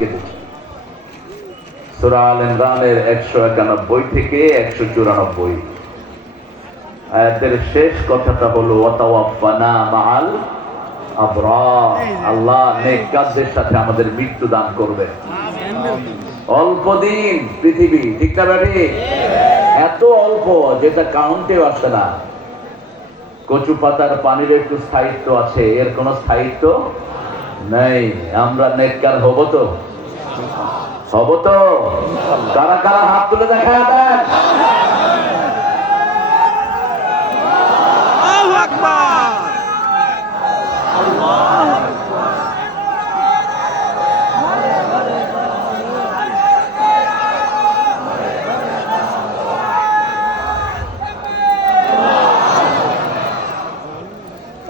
কেঁদেছে। সূরা আল ইমরানের 191 থেকে 194 আয়াতের শেষ কথাটা হলো ওয়াতাওয়াফানা মাআল আবরার। আল্লাহ নেককারদের সাথে আমাদের মৃত্যু দান করবে। অল্প দিন পৃথিবী, ঠিক না বেটি? এত অল্প যেটা কাউন্টেও আসে না। কচু পাতার পানির একটু স্থায়িত্ব আছে, এর কোনো স্থায়িত্ব নেই। আমরা নেককার হব তো? হব তো? কারা কারা হাত তুলে দেখা দেন?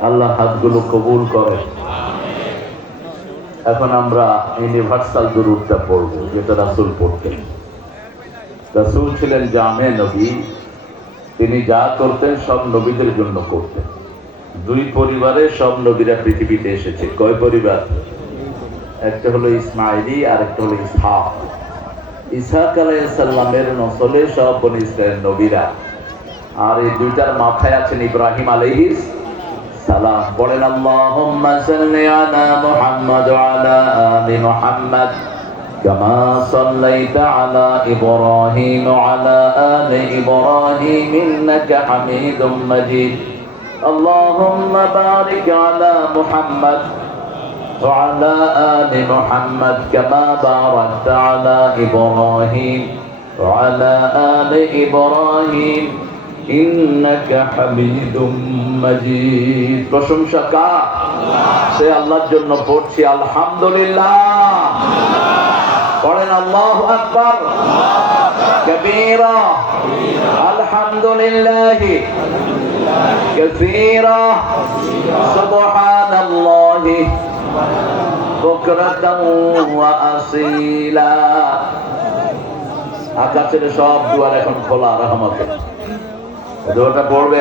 আল্লাহ হাতগুলো কবুল করে। এখন আমরা ইউনিভার্সাল দুরূদটা পড়ব, যেটা রাসূল পড়তেন। রাসূল ছিলেন জামে নবী, তিনি যা করতেন সব নবীদের জন্য করতেন। দুই পরিবারে সব নবীরা পৃথিবীতে এসেছে। কয় পরিবার? একটা হলো ইসমাইলি আর একটা হলো ইসহাক। ইসহাক আলাইহিস সালামের নসলে সব বনি ইসরাইলের নবীরা, আর এই দুইটার মাথায় আছেন ইব্রাহিম আলাইহিস সালাম। বলেন আল্লাহুম্মা সাল্লি আলা মুহাম্মাদ ওয়া আলা আলি মুহাম্মাদ কামা সাল্লাইতা আলা ইব্রাহিম ওয়া আলা আলি ইব্রাহিম ইন্নাকা হামিদুম মাজিদ। আল্লাহুম্মা বারিক আলা মুহাম্মাদ ওয়া আলা আলি মুহাম্মাদ কামা বারাকতা আলা ইব্রাহিম ওয়া আলা আলি ইব্রাহিম ইন্নাকা হামিদুম মাজিদ। প্রশংসা কার? সে আল্লাহর জন্য পড়ছি আলহামদুলিল্লাহ। পড়েন আল্লাহু আকবার কবীরা, আলহামদুলিল্লাহি কাসীরা, সুবহানাল্লাহি বুকরাতান ওয়া আসীলা। আকাশের সব দুয়ার এখন খোলা রহমতে। দোয়াটা পড়বে।